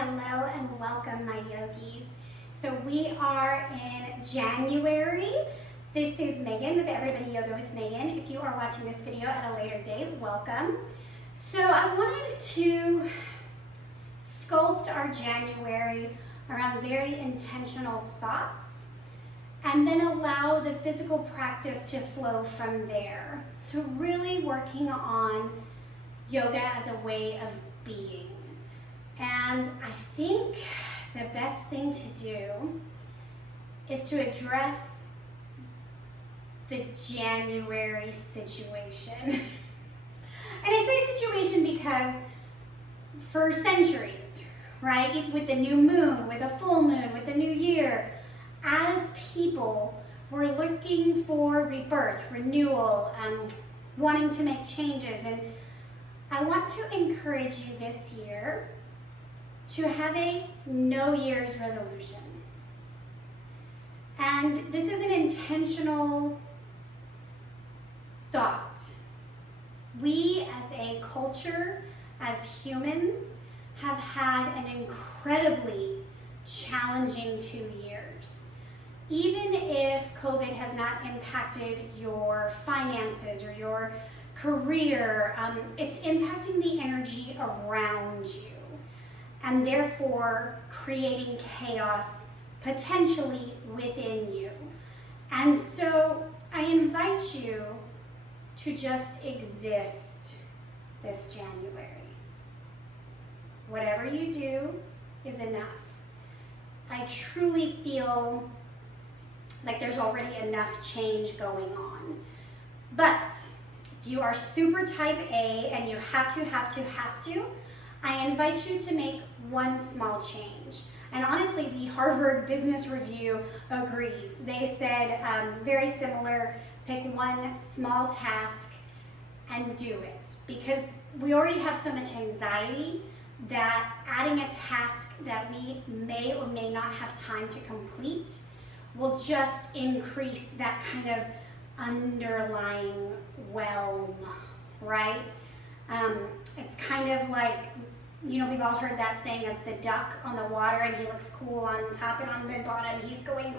Hello and welcome, my yogis. So we are in January. This is Megan with Everybody Yoga with Megan. If you are watching this video at a later date, welcome. So I wanted to sculpt our January around very intentional thoughts and then allow the physical practice to flow from there. So really working on yoga as a way of being. And I think the best thing to do is to address the January situation. And I say situation because for centuries, right, with the new moon, with a full moon, with the new year, as people, we're looking for rebirth, renewal, wanting to make changes. And I want to encourage you this year to have a no year's resolution. And this is an intentional thought. We as a culture, as humans, have had an incredibly challenging 2 years. Even if COVID has not impacted your finances or your career, it's impacting the energy around you, and therefore creating chaos potentially within you. And so I invite you to just exist this January. Whatever you do is enough. I truly feel like there's already enough change going on. But if you are super type A and you have to, I invite you to make one small change. And honestly, the Harvard Business Review agrees. They said very similar, pick one small task and do it. Because we already have so much anxiety that adding a task that we may or may not have time to complete will just increase that kind of underlying whelm, right? It's kind of like, you know, we've all heard that saying of the duck on the water and he looks cool on top and on the bottom, he's going.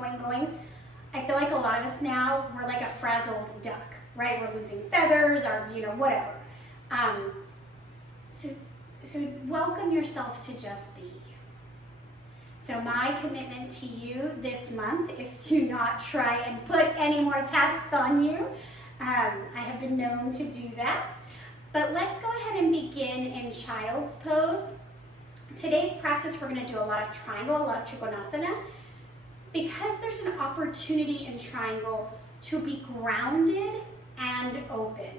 I feel like a lot of us now, we're like a frazzled duck, right? We're losing feathers or, you know, whatever. So welcome yourself to just be. So my commitment to you this month is to not try and put any more tasks on you. I have been known to do that. But let's go ahead and begin in child's pose. Today's practice, we're going to do a lot of triangle, a lot of trikonasana, because there's an opportunity in triangle to be grounded and open.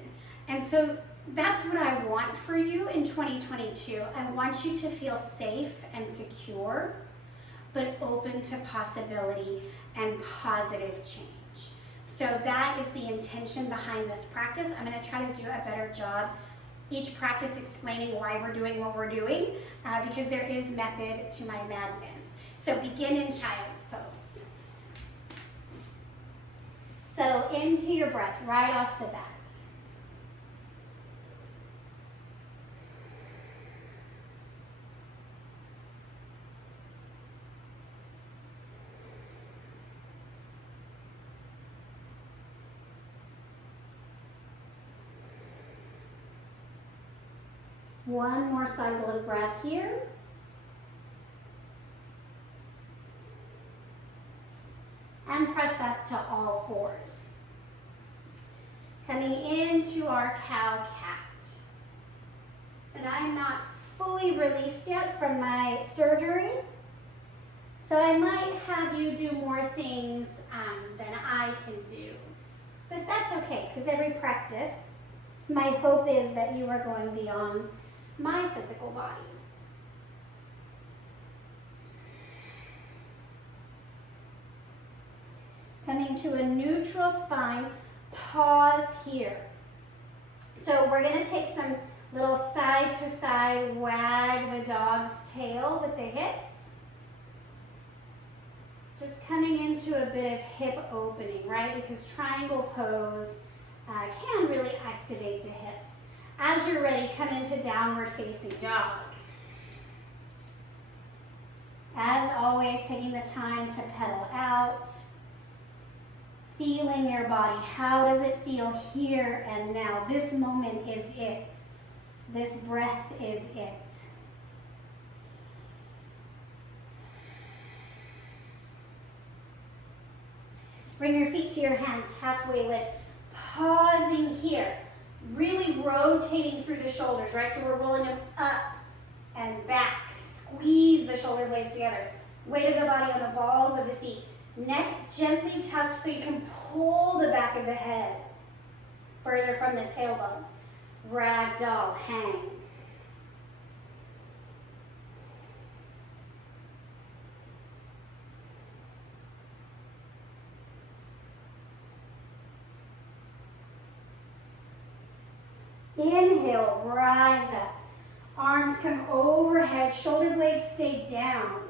And so that's what I want for you in 2022. I want you to feel safe and secure, but open to possibility and positive change. So that is the intention behind this practice. I'm going to try to do a better job each practice explaining why we're doing what we're doing, because there is method to my madness. So begin in child's pose. Settle into your breath right off the bat. One more cycle of breath here. And press up to all fours. Coming into our cow-cat. And I'm not fully released yet from my surgery, so I might have you do more things than I can do. But that's okay, because every practice, my hope is that you are going beyond my physical body. Coming to a neutral spine, pause here. So we're going to take some little side to side wag the dog's tail with the hips. Just coming into a bit of hip opening, right? Because triangle pose can really activate the hips. As you're ready, come into downward facing dog. As always, taking the time to pedal out, feeling your body. How does it feel here and now? This moment is it. This breath is it. Bring your feet to your hands, halfway lift. Pausing here, really rotating through the shoulders, right? So we're rolling them up and back. Squeeze the shoulder blades together. Weight of the body on the balls of the feet. Neck gently tucked so you can pull the back of the head further from the tailbone. Ragdoll, hang. Inhale, rise up. Arms come overhead, shoulder blades stay down.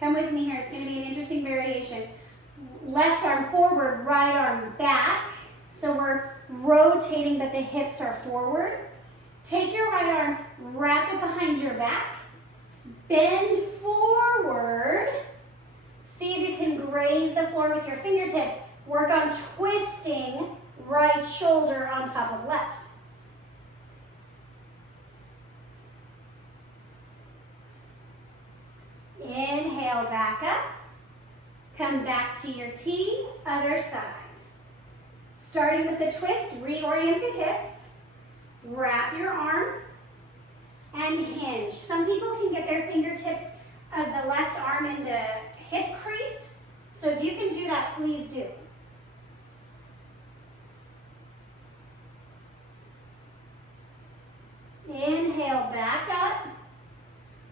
Come with me here, it's going to be an interesting variation. Left arm forward, right arm back. So we're rotating, but the hips are forward. Take your right arm, wrap it behind your back. Bend forward. See if you can graze the floor with your fingertips. Work on twisting right shoulder on top of left. Inhale, back up. Come back to your T, other side. Starting with the twist, reorient the hips. Wrap your arm and hinge. Some people can get their fingertips of the left arm in the hip crease. So if you can do that, please do. Inhale, back up.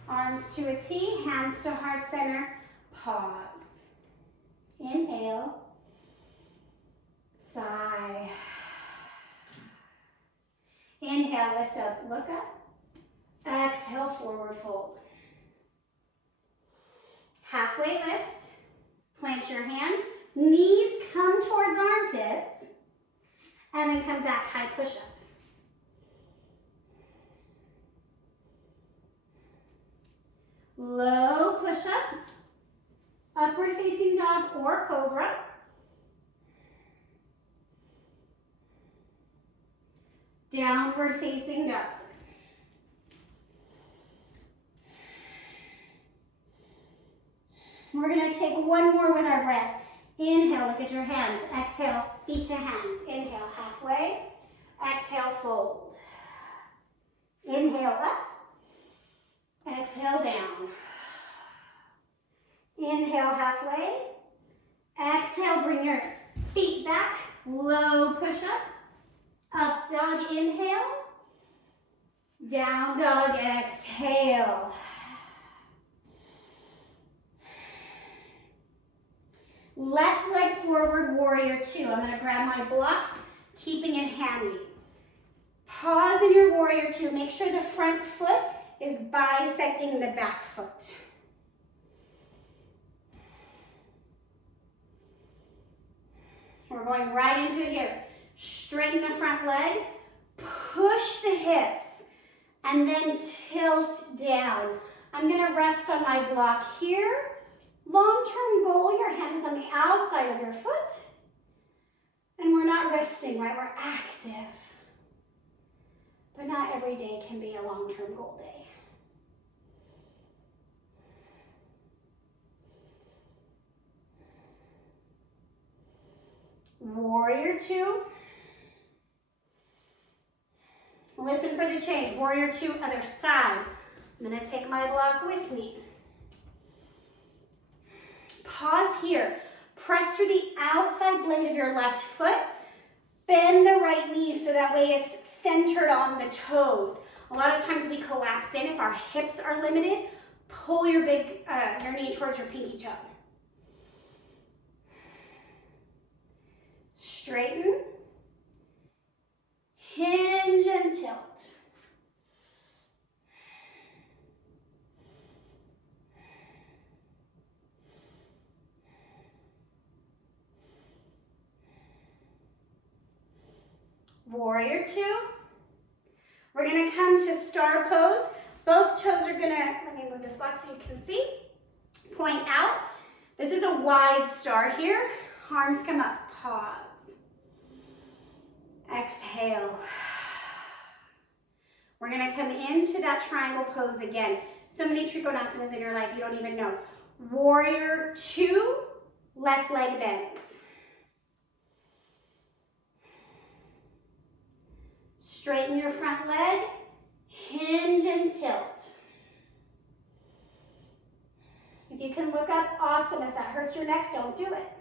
Arms to a T, hands to heart center. Pause. Inhale. Sigh. Inhale, lift up, look up. Exhale, forward fold. Halfway lift. Plant your hands. Knees come towards armpits. And then come back, high push-up. Low push-up, upward facing dog or cobra. Downward facing dog. We're going to take one more with our breath. Inhale, look at your hands. Exhale, feet to hands. Inhale, halfway. Exhale, fold. Inhale, up. Exhale, down. Inhale, halfway. Exhale, bring your feet back. Low push-up. Up dog, inhale. Down dog, exhale. Left leg forward, warrior two. I'm going to grab my block, keeping it handy. Pause in your warrior two. Make sure the front foot is bisecting the back foot. We're going right into it here. Straighten the front leg, push the hips, and then tilt down. I'm going to rest on my block here. Long-term goal, your hand is on the outside of your foot. And we're not resting, right? We're active. But not every day can be a long-term goal day. Warrior two. Listen for the change. Warrior two, other side. I'm going to take my block with me. Pause here. Press through the outside blade of your left foot. Bend the right knee so that way it's centered on the toes. A lot of times we collapse in if our hips are limited. Pull your knee towards your pinky toe. Straighten. Hinge and tilt. Warrior two. We're gonna come to star pose. Both toes are gonna, let me move this box so you can see, point out. This is a wide star here. Arms come up, pause. Exhale. We're gonna come into that triangle pose again. So many Trikonasana in your life, you don't even know. Warrior 2, left leg bends. Straighten your front leg, hinge and tilt. If you can look up, awesome. If that hurts your neck, don't do it.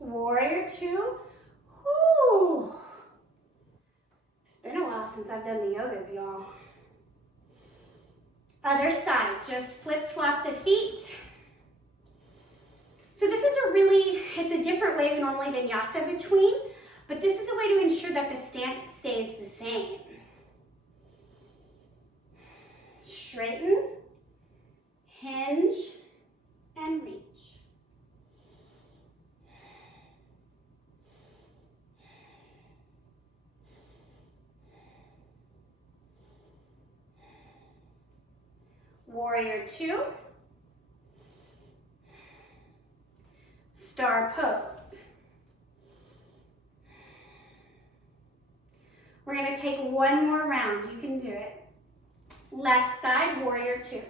Warrior 2. Whoo. It's been a while since I've done the yogas, y'all. Other side, just flip-flop the feet. So this is it's a different way normally vinyasa between, but this is a way to ensure that the stance stays the same. Straighten, hinge, and reach. Warrior 2. Star pose. We're going to take one more round. You can do it. Left side, warrior 2.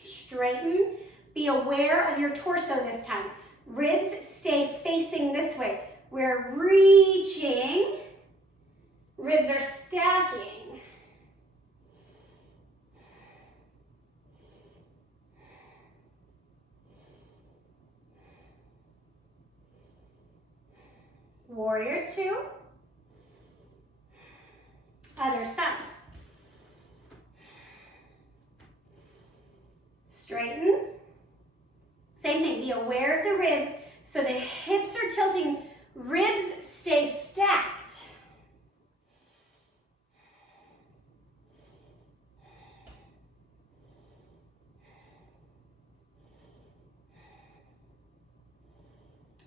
Straighten. Be aware of your torso this time. Ribs stay facing this way. We're reaching. Ribs are stacking. Warrior 2. Other side. Straighten. Same thing, be aware of the ribs. So the hips are tilting, ribs stay stacked.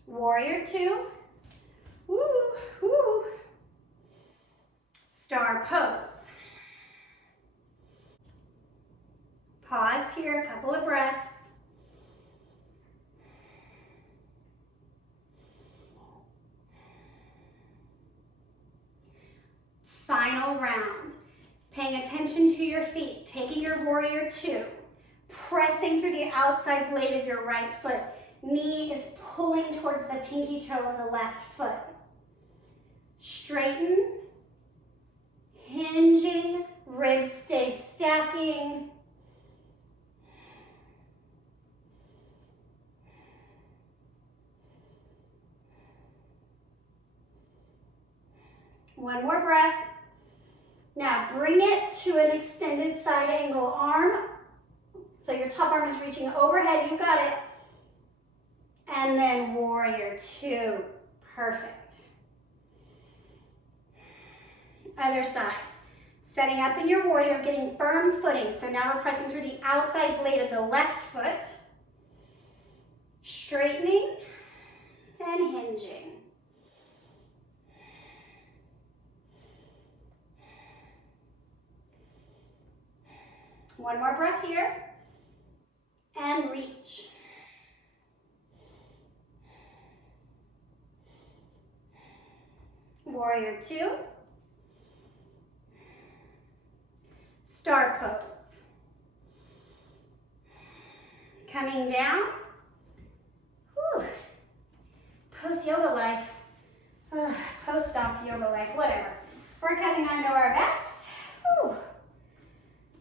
Warrior 2. Woo, woo. Star pose. Pause here, a couple of breaths. Final round. Paying attention to your feet, taking your warrior 2, pressing through the outside blade of your right foot. Knee is pulling towards the pinky toe of the left foot. Straighten, hinging, ribs stay stacking. One more breath. Now bring it to an extended side angle arm. So your top arm is reaching overhead, you got it. And then warrior 2, perfect. Other side. Setting up in your warrior, getting firm footing. So now we're pressing through the outside blade of the left foot. Straightening and hinging. One more breath here. And reach. Warrior 2. Star pose. Coming down. Whew. Post-yoga life. Post-op yoga life, whatever. We're coming onto our backs. Whew.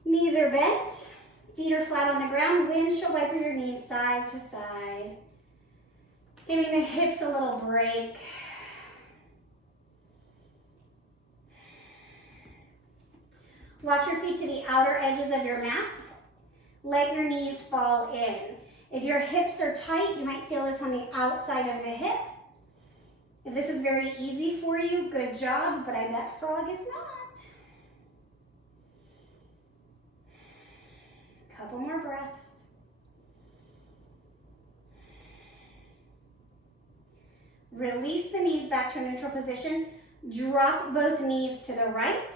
Knees are bent. Feet are flat on the ground. Windshield wiper your knees side to side. Giving the hips a little break. Walk your feet to the outer edges of your mat. Let your knees fall in. If your hips are tight, you might feel this on the outside of the hip. If this is very easy for you, good job, but I bet frog is not. Couple more breaths. Release the knees back to a neutral position. Drop both knees to the right.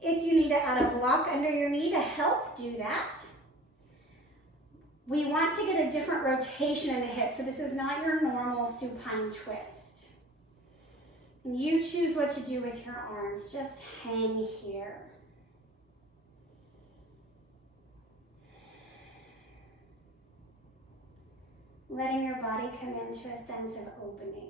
If you need to add a block under your knee to help, do that. We want to get a different rotation in the hip, so this is not your normal supine twist. And you choose what to do with your arms. Just hang here. Letting your body come into a sense of opening.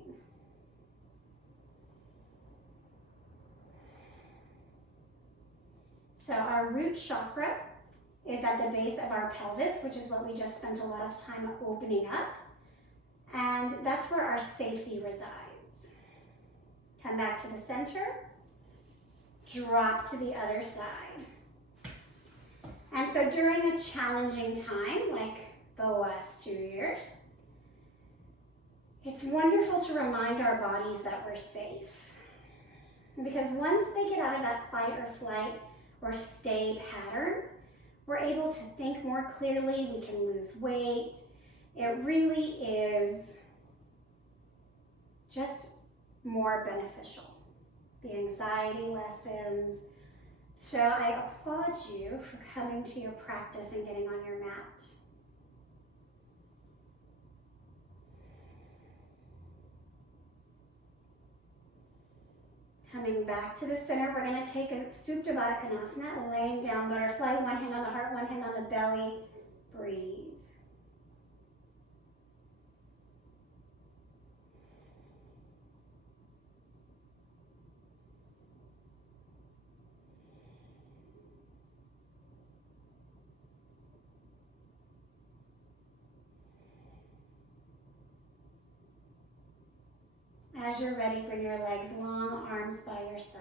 So our root chakra is at the base of our pelvis, which is what we just spent a lot of time opening up. And that's where our safety resides. Come back to the center. Drop to the other side. And so during a challenging time, like the last 2 years, it's wonderful to remind our bodies that we're safe. Because once they get out of that fight or flight or stay pattern, we're able to think more clearly, we can lose weight. It really is just more beneficial. The anxiety lessens. So I applaud you for coming to your practice and getting on your mat. Coming back to the center, we're going to take a Supta Baddha Konasana, laying down butterfly, one hand on the heart, one hand on the belly. Breathe. As you're ready, bring your legs long, arms by your side.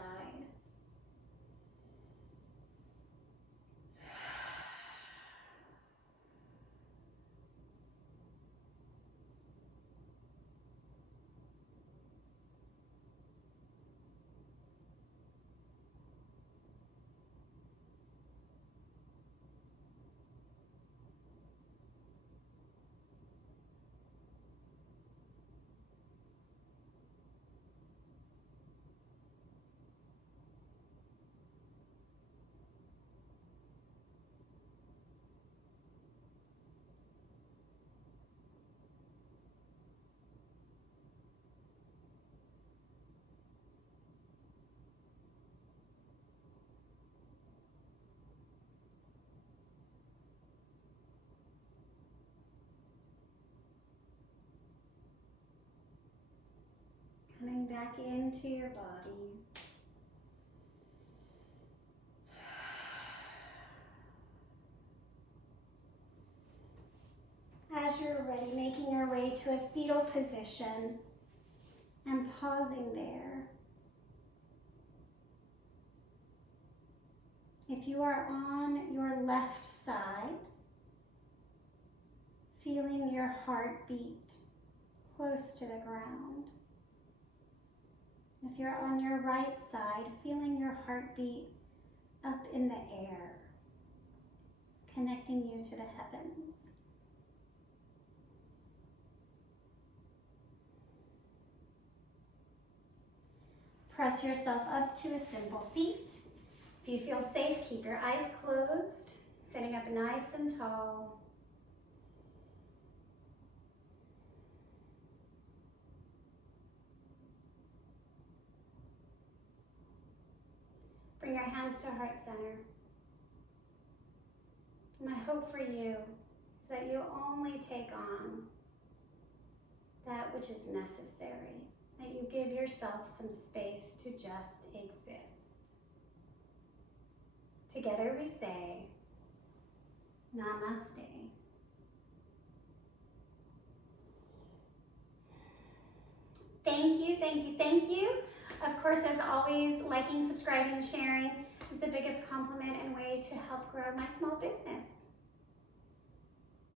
Coming back into your body. As you're ready, making your way to a fetal position and pausing there. If you are on your left side, feeling your heartbeat close to the ground. If you're on your right side, feeling your heartbeat up in the air, connecting you to the heavens. Press yourself up to a simple seat. If you feel safe, keep your eyes closed, sitting up nice and tall. Bring your hands to heart center. My hope for you is that you only take on that which is necessary, that you give yourself some space to just exist. Together we say, Namaste. Thank you, thank you, thank you. Of course, as always, liking, subscribing, sharing is the biggest compliment and way to help grow my small business.